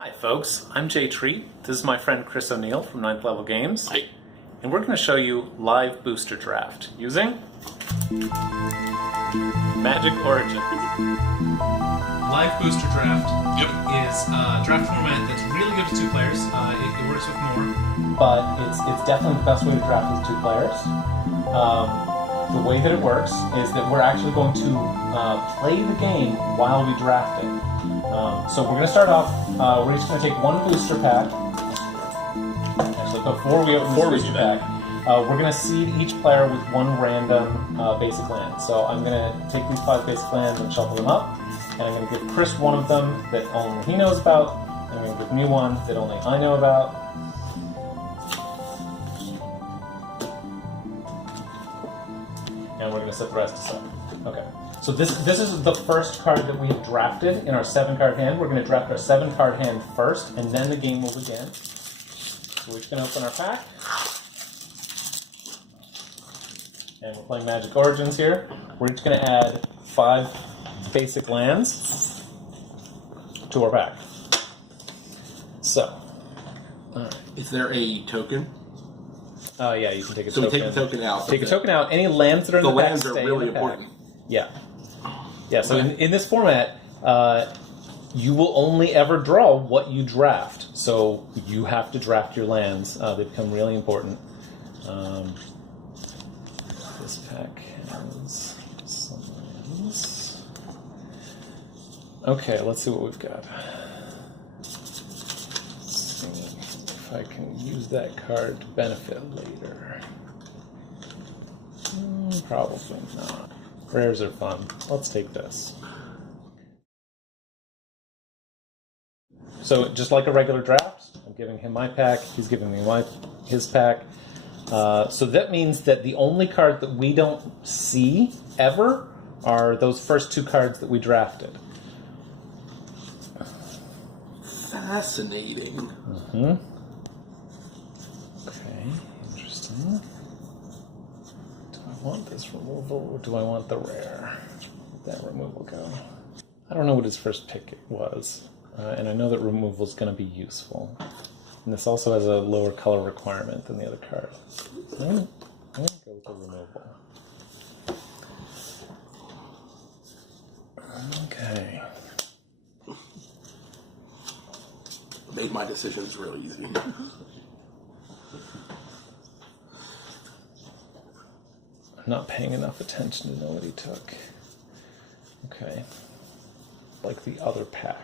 Hi folks, I'm Jay Treat. This is my friend Chris O'Neill from Ninth Level Games. Hi. And we're going to show you live booster draft using Magic Origins. Live booster draft Yep. is a draft format that's really good with two players. It works with more. But it's definitely the best way to draft with two players. The way that it works is that we're actually going to play the game while we draft it. So we're going to start off, we're just going to take one booster pack. Actually, before we open the booster pack, we're going to seed each player with one random basic land. So I'm going to take these 5 basic lands and shuffle them up. And I'm going to give Chris one of them that only he knows about. And I'm going to give me one that only I know about. And we're going to set the rest aside. Okay. So this is the first card that we have drafted in our 7-card hand. We're going to draft our 7-card hand first, and then the game will begin. So we're just going to open our pack. And we're playing Magic Origins here. We're just going to add 5 basic lands to our pack. So, alright. Is there a token? Yeah, you can take a So token. we take the token out. Take a token out. Any lands that are in The the pack lands are stay really in the pack. important. Yeah. Yeah, so Okay. in this format, you will only ever draw what you draft. So you have to draft your lands. They become really important. This pack has some lands. Okay, let's see what we've got. Let's see if I can use that card to benefit later. Probably not. Rares are fun. Let's take this. So just like a regular draft, I'm giving him my pack, he's giving me his pack. So that means that the only card that we don't see ever are those first 2 cards that we drafted. Fascinating. Mm-hmm. Okay, interesting. Do I want this removal or do I want the rare? Where'd that removal go? I don't know what his first pick was, and I know that removal is going to be useful. And this also has a lower color requirement than the other card. So I'm going to go with the removal. Okay. Made my decisions real easy. I'm not paying enough attention to know what he took. Okay. Like the other pack.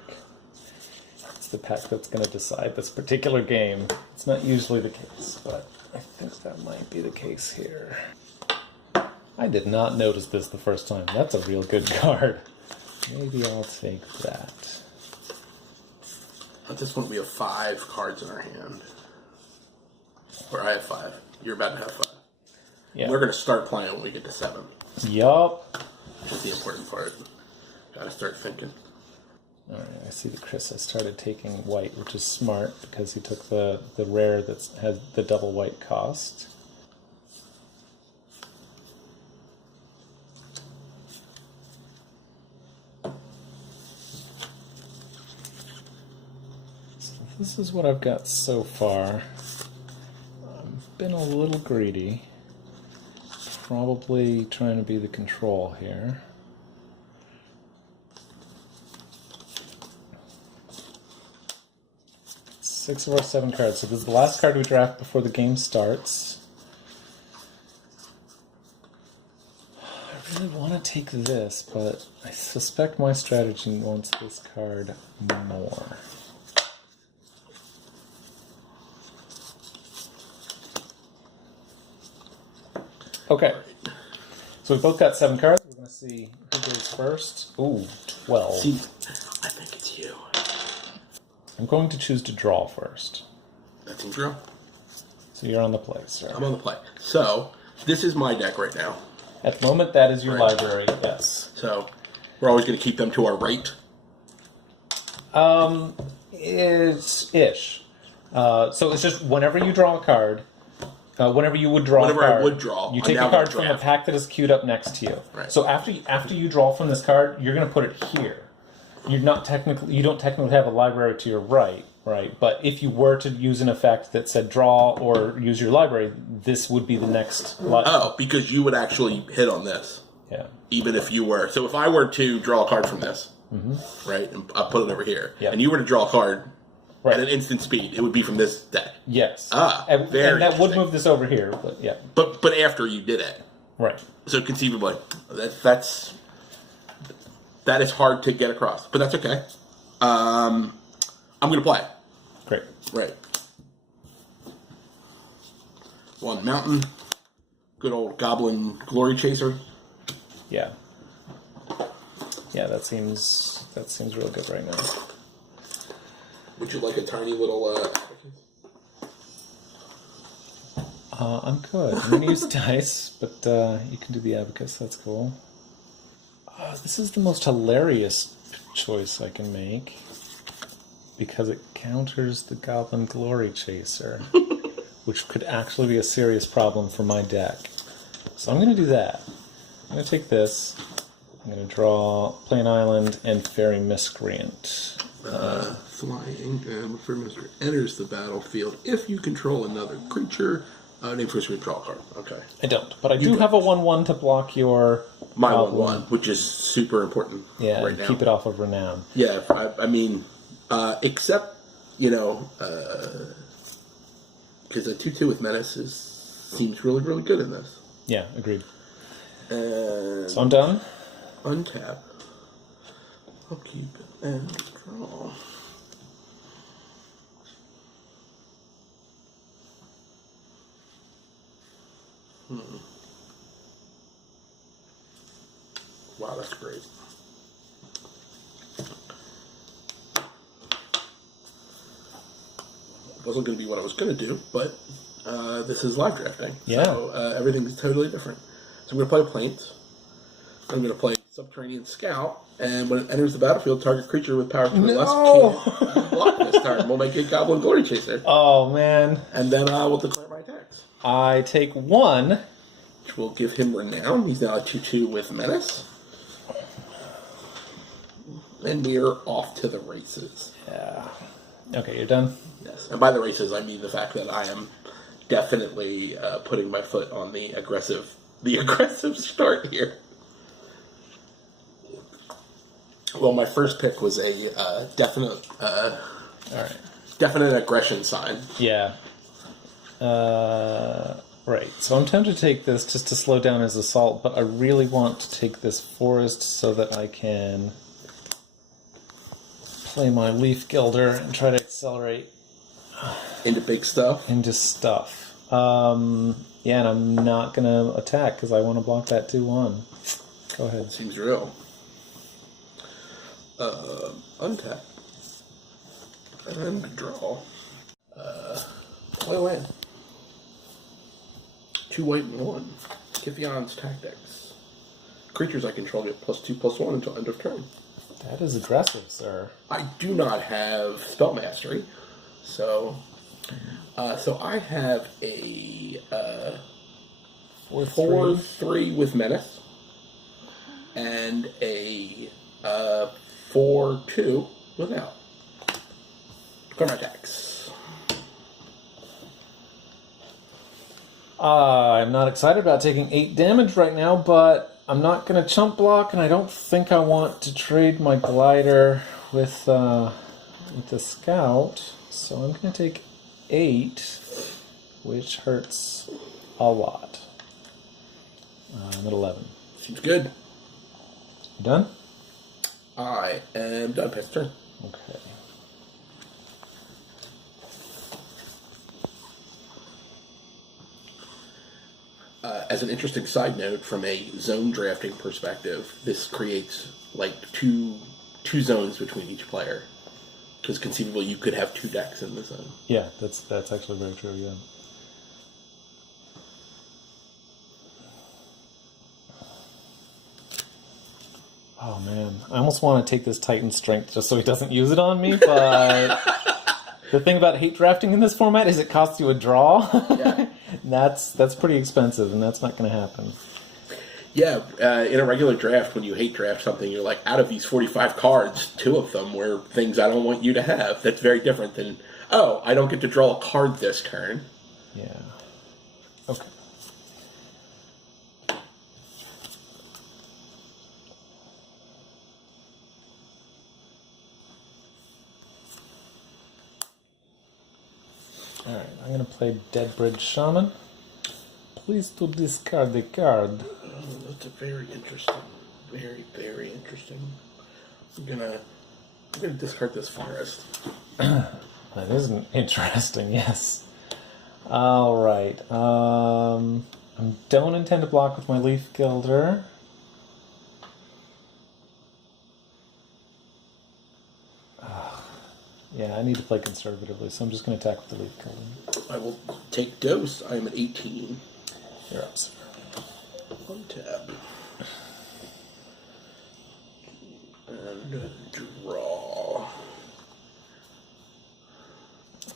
It's the pack that's going to decide this particular game. It's not usually the case, but I think that might be the case here. I did not notice this the first time. That's a real good card. Maybe I'll take that. At this point, we have 5 cards in our hand. Or I have 5. You're about to have 5. Yeah. We're going to start playing when we get to 7. Yup. That's the important part. Gotta start thinking. Alright, I see that Chris has started taking white, which is smart because he took the rare that has the double white cost. So this is what I've got so far. I've been a little greedy. Probably trying to be the control here. Six of our 7 cards. So this is the last card we draft before the game starts. I really want to take this, but I suspect my strategy wants this card more. Okay. So we both got 7 cards. We're going to see who goes first. Ooh, 12. See, I think it's you. I'm going to choose to draw first. That seems real. So you're on the play, sir. I'm on the play. So, this is my deck right now. At the moment, that is your Right. library, yes. So, we're always going to keep them to our right. It's ish. So it's just whenever you draw a card, whenever you would draw Whenever a I card, would draw, you I'm take now a card gonna from the draft. pack that is queued up next to you. Right. So after you draw from this card, you're going to put it here. you don't technically have a library to your right, but if you were to use an effect that said draw or use your library, this would be the next Oh, because you would actually hit on this. Yeah. Even if you were... So if I were to draw a card from this, right, and I put it over here, and you were to draw a card at an instant speed, it would be from this deck. Yes. And that would move this over here, but yeah. But after you did it. Right. So conceivably, that is hard to get across, but that's okay. I'm going to play. Great. Right. 1 mountain. Good old Goblin Glory Chaser. Yeah. Yeah, that seems real good right now. Would you like a tiny little... I'm good. I'm going to use dice, but you can do the abacus. That's cool. This is the most hilarious choice I can make because it counters the Goblin Glory Chaser, which could actually be a serious problem for my deck. So I'm going to do that. I'm going to take this. I'm going to play an island and Fairy Miscreant. Flying and Fairy Miscreant enters the battlefield if you control another creature. Name first we draw a card. Okay. I don't, but I do have a 1/1 to block your... My 1/1, which is super important right now. Keep it off of Renown. Yeah, I mean, except, because a 2/2 with Menace seems really, really good in this. Yeah, agreed. And so I'm done. Untap. Upkeep and draw. Wow, that's great. Wasn't going to be what I was going to do, but this is live drafting. Yeah. So everything's totally different. So I'm going to play Plains. I'm going to play Subterranean Scout, and when it enters the battlefield, target creature with power 2 or less can't block this turn. We'll make it Goblin Glory Chaser. Oh, man. And then I will declare my attacks. I take 1. Which will give him Renown. He's now a 2/2 with Menace. And we're off to the races. Yeah. Okay, you're done? Yes. And by the races, I mean the fact that I am definitely putting my foot on the aggressive start here. Well, my first pick was a definite aggression sign. Yeah. Right. So I'm tempted to take this just to slow down his assault, but I really want to take this forest so that I can play my Leaf Gilder and try to accelerate into big stuff. Into stuff. Yeah, and I'm not going to attack because I want to block that 2/1. Go ahead. Seems real. Untap. And draw. Play land. 2 white and 1. Kithion's Tactics. Creatures I control get +2/+1 until end of turn. That is aggressive, sir. I do not have Spell Mastery, so I have a 4/3 with Menace and a 4/2 without. Declare my attacks. I'm not excited about taking 8 damage right now, but I'm not going to chump block, and I don't think I want to trade my glider with the scout, so I'm going to take 8, which hurts a lot. I'm at 11. Seems good. You done? I am done. Pass turn. Okay. As an interesting side note, from a zone drafting perspective, this creates like two zones between each player. Because conceivably, you could have 2 decks in the zone. Yeah, that's actually very true. Yeah. Oh man, I almost want to take this Titan Strength just so he doesn't use it on me, but the thing about hate drafting in this format is it costs you a draw. Yeah. That's pretty expensive, and that's not going to happen. Yeah, in a regular draft, when you hate draft something, you're like, out of these 45 cards, 2 of them were things I don't want you to have. That's very different than, oh, I don't get to draw a card this turn. Yeah. Okay. Alright, I'm going to play Deadbridge Shaman. Please to discard the card. Oh, that's a very interesting. Very, very interesting. I'm gonna discard this forest. That isn't interesting, yes. Alright, I don't intend to block with my Leaf Gilder. Yeah, I need to play conservatively, so I'm just going to attack with the Leaf Gilder. I will take dose. I am at 18. You're up, sir. Untap. And draw.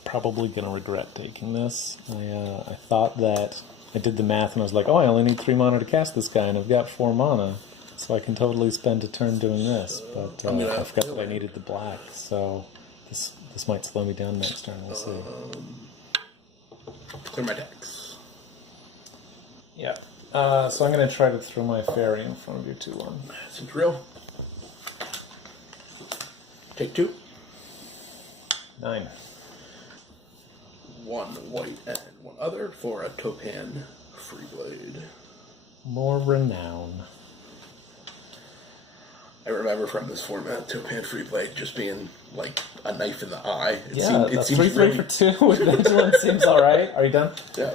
Probably going to regret taking this. I thought that I did the math and I was like, oh, I only need 3 mana to cast this guy, and I've got 4 mana, so I can totally spend a turn doing this. But I forgot that I needed the black, so this might slow me down next turn. We'll see. Clear my decks. Yeah. So I'm going to try to throw my fairy in front of your 2-1. Seems real. Take 2. 9. 1 white and 1 other for a Topan Freeblade. More renown. I remember from this format, Topan Freeblade just being like a knife in the eye. It That's seemed 3/3 really, for 2 with Vigilance seems alright. Are you done? Yeah.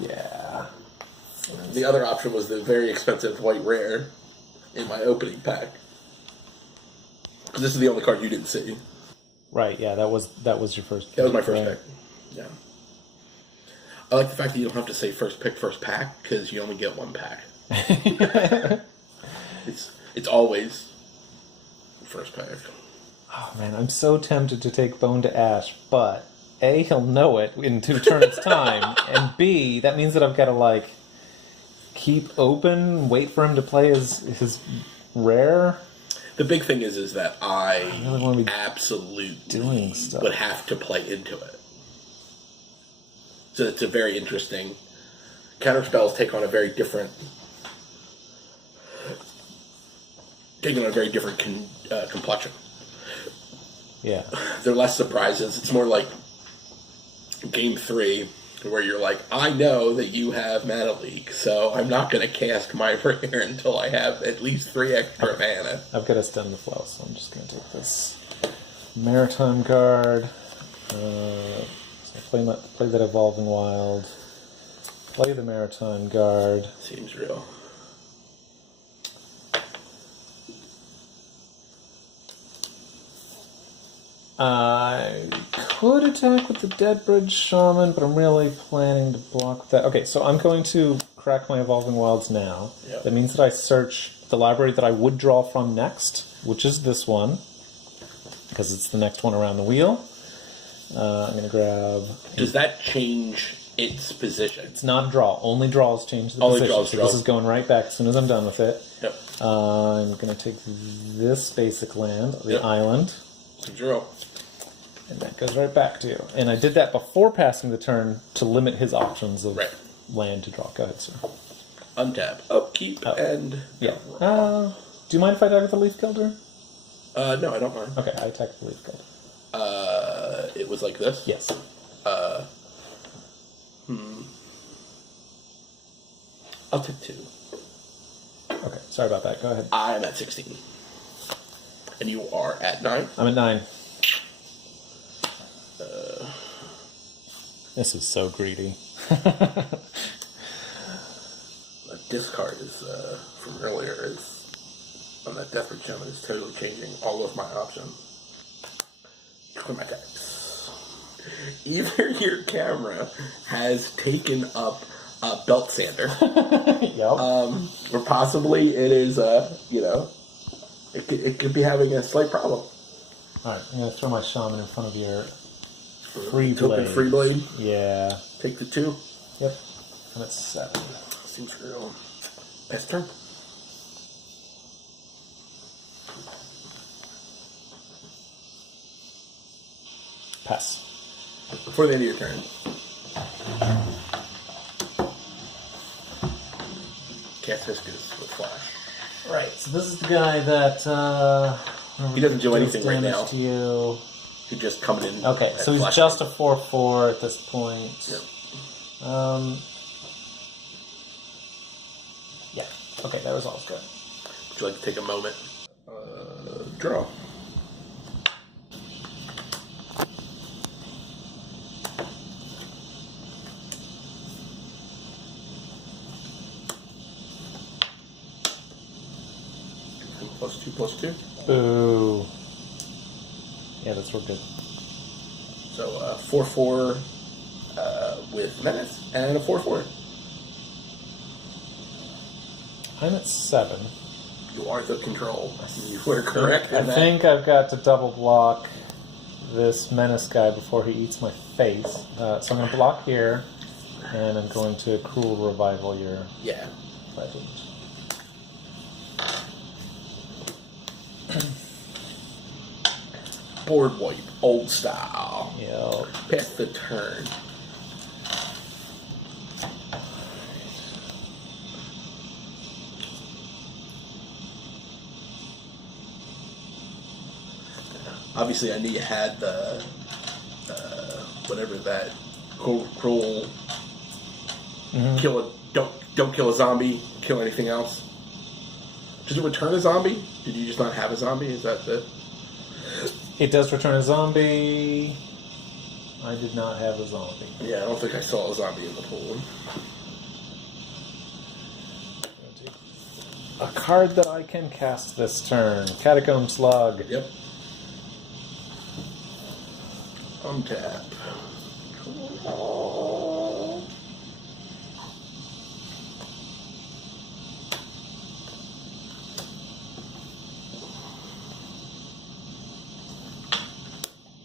Yeah. The other option was the very expensive white rare in my opening pack. Because this is the only card you didn't see. Right, yeah, that was your first pick. That was my first right? pick. Yeah. I like the fact that you don't have to say first pick, first pack, because you only get 1 pack. It's always first pick. Oh man, I'm so tempted to take Bone to Ash, but A, he'll know it in 2 turns' time, and B, that means that I've got to, like, keep open, wait for him to play his rare. The big thing is that I really want to be absolutely doing stuff. would have to play into it. So it's a very interesting... Counterspells take on a very different... complexion. Yeah. They're less surprises. It's more like Game 3, where you're like, I know that you have Mana Leak, so I'm not going to cast my rare until I have at least 3 extra mana. I've got to stem the flow, so I'm just going to take this Maritime Guard. So play that Evolving Wild. Play the Maritime Guard. Seems real. I could attack with the Deadbridge Shaman, but I'm really planning to block that. Okay, so I'm going to crack my Evolving Wilds now. Yep. That means that I search the library that I would draw from next, which is this one, because it's the next one around the wheel. I'm going to grab... Does that change its position? It's not a draw. Only draws change the Only position. draws So draw. this is going right back as soon as I'm done with it. Yep. I'm going to take this basic land, the Yep. island. Seems real. And that goes right back to you. And I did that before passing the turn to limit his options of Right. land to draw. Go ahead, sir. Untap, upkeep, and... Yeah. Do you mind if I attack with the Leaf Gilder? No, I don't mind. Okay, I attack with the Leaf Gilder. It was like this? Yes. I'll take 2. Okay, sorry about that. Go ahead. I'm at 16. And you are at 9? I'm at 9. This is so greedy. The discard is, from earlier, is on that Deathbridge Shaman is totally changing all of my options. Clear my decks. Either your camera has taken up a belt sander, Yep. or possibly it is, it could be having a slight problem. Alright, I'm going to throw my Shaman in front of your Free Token Blade. Free Blade. Yeah. Take the 2. Yep. I'm at 7. Seems real. Best turn. Pass. Before the end of your turn. Cast Hibiscus with Flash. Right, so this is the guy that He doesn't do deals anything right damage now. to you. He just coming in. Okay, at so he's Flash. just a 4/4 at this point. Yep. Yeah. Okay, that resolves good. Would you like to take a moment? Draw. +2/+2. Boo. Yeah, that's real good. So 4/4 with menace and a 4/4. I'm at 7. You are the control. You were correct. I in that. think I've got to double block this menace guy before he eats my face. So I'm going to block here, and I'm going to cruel revival your Yeah. legend. Board wipe, old style. Yep. Pass the turn. Obviously, I knew you had the whatever that cruel kill a don't kill a zombie, kill anything else. Does it return a zombie? Did you just not have a zombie? Is that the? It does return a zombie. I did not have a zombie. Yeah, I don't think I saw a zombie in the pool. A card that I can cast this turn. Catacomb Slug. Yep. Untap.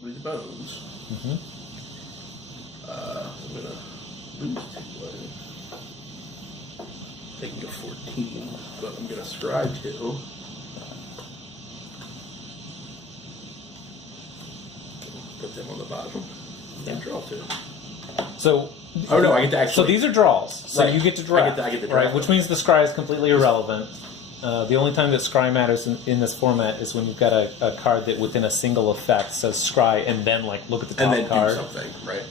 Lose bones. Mm-hmm. I'm gonna lose 2 bones. Taking a 14, but I'm gonna scribe 2. Put them on the bottom. And draw 2. So. Oh no, I get to actually. So these are draws. So Right. you get to draft. I get to right? draft. Which means the scry is completely irrelevant. The only time that scry matters in this format is when you've got a card that within a single effect says scry, and then look at the top and then card. do something, right?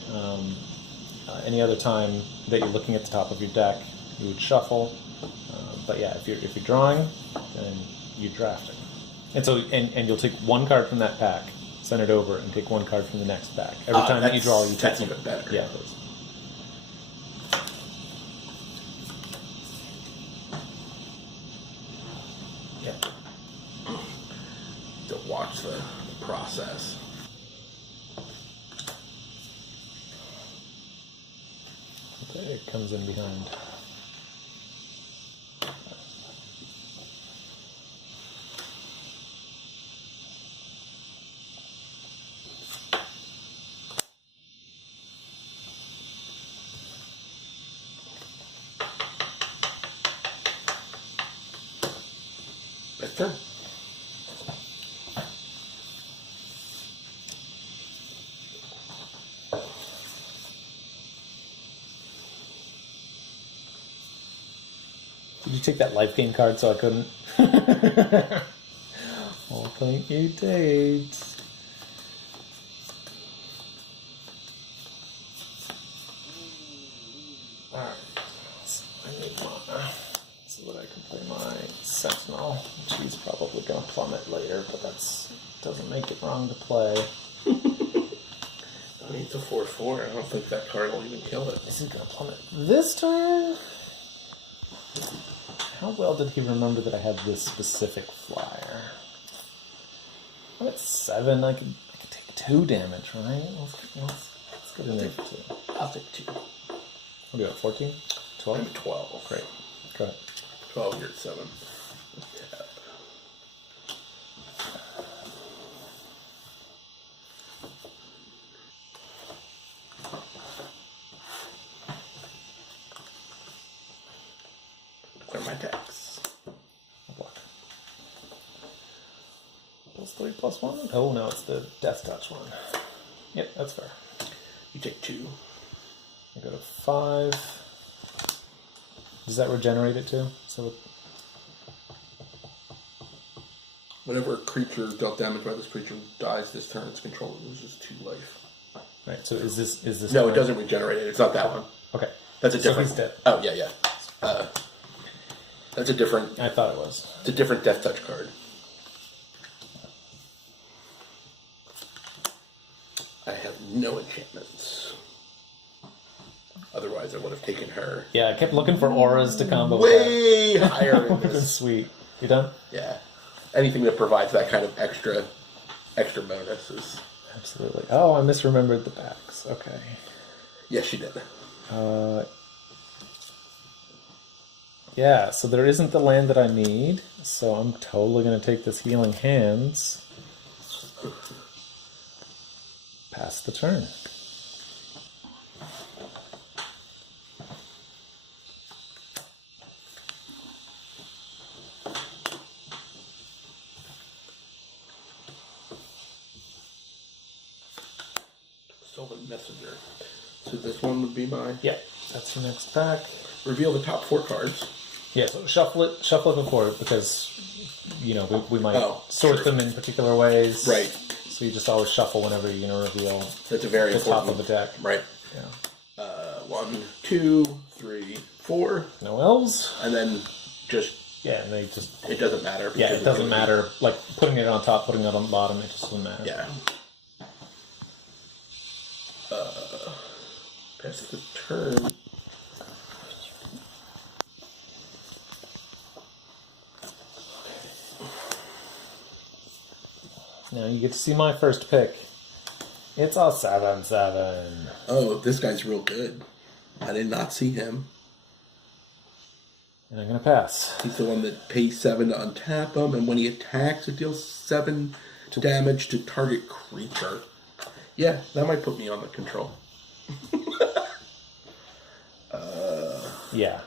Any other time that you're looking at the top of your deck, you would shuffle. But yeah, if you're drawing, then you're drafting. And so and you'll take one card from that pack, send it over, and take one card from the next pack. Every time that you draw, you take that's one. even better. Yeah, it is. Yeah. To watch the process. Okay, it comes in behind. Best turn. Did you take that life gain card so I couldn't? Oh, thank you, Tate. Alright. So I need so that I can play my Sentinel. She's probably going to plummet later, but that's doesn't make it wrong to play. I mean, it's a 4/4. I don't think that card will even kill it. Is it going to plummet this turn? How well did he remember that I had this specific flyer? I'm at 7. I could take 2 damage, right? Let's get in there for 2. I'll take 2. What do you got, 14? 12? I'm at 12. Great. Go ahead. 12, you're at 7. Tap. Clear my tax. +1? Oh, no, it's the Death Touch one. Yep, that's fair. You take 2. I go to 5. Does that regenerate it too? So Whenever a creature dealt damage by this creature dies this turn, its controller loses 2 life. right. So is this? No, it doesn't regenerate it. It's not that one. Okay. That's a different. So he's dead. Oh yeah. That's a different. I thought it was. It's a different Death Touch card. I have no enchantments. Otherwise, I would have taken her. Yeah, I kept looking for auras to combo. Way higher in That's this. sweet. You done? Yeah. Anything that provides that kind of extra bonus is. Absolutely. Oh, I misremembered the backs. Okay. Yes, she did. Yeah, so there isn't the land that I need, so I'm totally going to take this Healing Hands. Pass the turn. Sylvan Messenger. So this one would be my... Yeah, that's your next pack. Reveal the top 4 cards. Yeah, so shuffle it before, because, you know, we might sort sure. them in particular ways. Right. So you just always shuffle whenever you're going to reveal That's a very the top important... of the deck. Right. Yeah. 1, 2, 3, 4. No elves? And then just... Yeah, and they just... It doesn't matter. Yeah, because it doesn't matter. Like, putting it on top, putting it on the bottom, it just doesn't matter. Yeah. Pass the turn. Now you get to see my first pick. It's a 7/7. Oh, this guy's real good. I did not see him. And I'm going to pass. He's the one that pays 7 to untap him, and when he attacks, it deals 7 damage to target creature. Yeah, that might put me on the control. Yeah.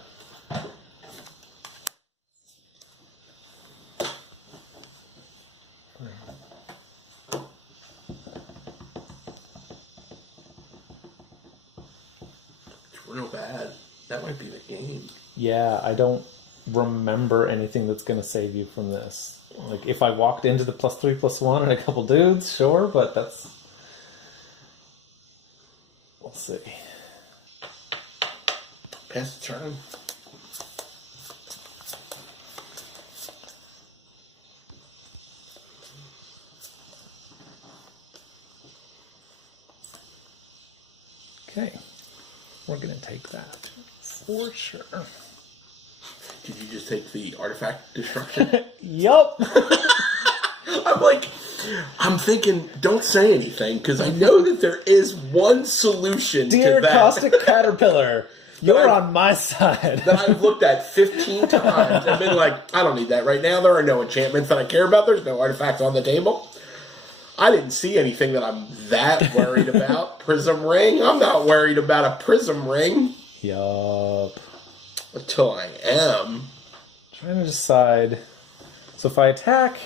It's real bad. That might be the game. Yeah, I don't remember anything that's going to save you from this. Like, if I walked into the +3/+1 and a couple dudes, sure, but that's... We'll see. Pass the turn. Okay. We're going to take that. For sure. Did you just take the artifact destruction? Yup! I'm thinking, don't say anything, because I know that there is one solution Dear to that. Caustic Caterpillar, you're on my side. That I've looked at 15 times and been like, I don't need that right now. There are no enchantments that I care about. There's no artifacts on the table. I didn't see anything that I'm that worried about. Prism Ring? I'm not worried about a Prism Ring. Yup. Until I am. Trying to decide. So if I attack,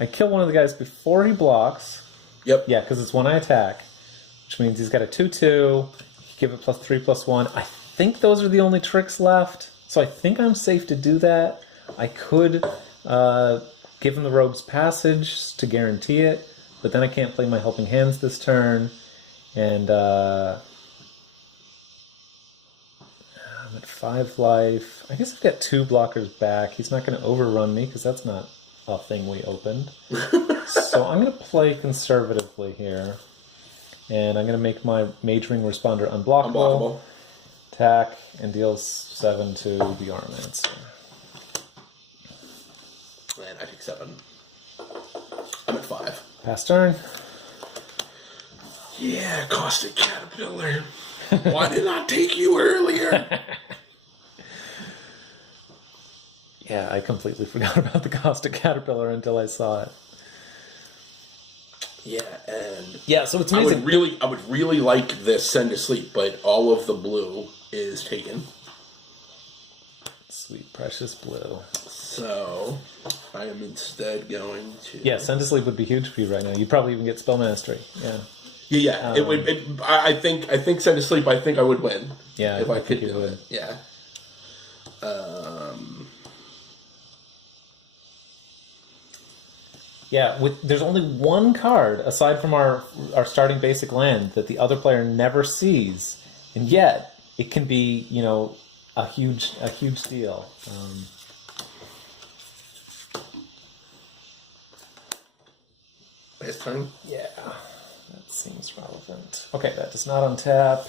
I kill one of the guys before he blocks. Yep. Yeah, because it's when I attack, which means he's got a 2/2. Give it +3/+1. I think those are the only tricks left, so I think I'm safe to do that. I could give him the Rogue's Passage to guarantee it, but then I can't play my Helping Hands this turn, and I'm at 5 life. I guess I've got 2 blockers back. He's not going to overrun me, because that's not a thing we opened. So I'm going to play conservatively here. And I'm going to make my Mage Ring Responder unblockable. Attack, and deals 7 to the Armancer. And I take 7. I'm at 5. Pass turn. Yeah, Caustic Caterpillar. Why did I take you earlier? Yeah, I completely forgot about the Caustic Caterpillar until I saw it. Yeah, and Yeah, so it's I amazing. would really like this Send to Sleep, but all of the blue is taken. Sweet precious blue. So I am instead going to. Yeah, Send to Sleep would be huge for you right now. You'd probably even get Spell Mastery. Yeah. Yeah. It would. I think Send to Sleep. I think I would win. Yeah, if I could think you do would. it. Yeah. Yeah, there's only one card aside from our starting basic land that the other player never sees, and yet it can be a huge deal. Last turn. Yeah, that seems relevant. Okay, that does not untap.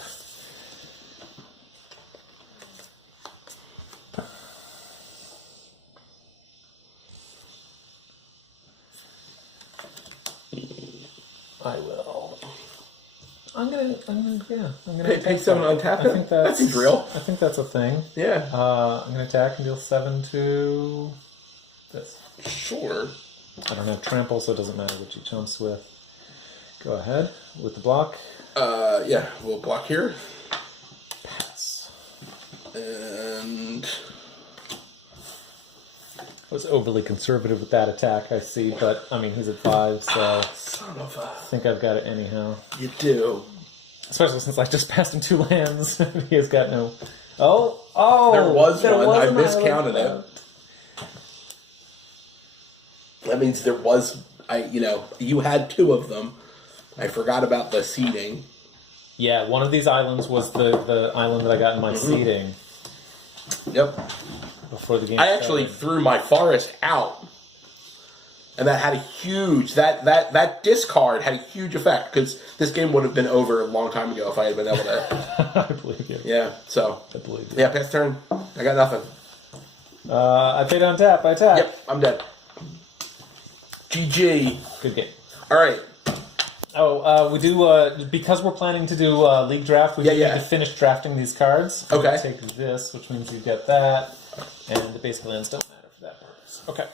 I will. I'm gonna Pay 7 on tap. I think that seems real. I think that's a thing. Yeah. I'm gonna attack and deal 7 to this. Sure. I don't have trample, so it doesn't matter what he jumps with. Go ahead with the block. Yeah, we'll block here. Pass. And I was overly conservative with that attack, I see, but I mean he's at 5, so son of a. I think I've got it anyhow. You do. Especially since I just passed him 2 lands. He has got no. Oh! There was one. I an miscounted island. it. That means there was. You had 2 of them. I forgot about the seeding. Yeah, one of these islands was the island that I got in my seeding Yep. before the game I actually started. threw my forest out, and that had a huge that discard had a huge effect because this game would have been over a long time ago if I had been able to. I believe you. Yeah. So. I believe you. Yeah. Pass turn. I got nothing. I paid on tap. I tap. Yep. I'm dead. GG. Good game. All right. Oh, we do because we're planning to do league draft. We need to finish drafting these cards. Okay. Take this, which means you get that, and the basic lands don't matter for that purpose. Okay.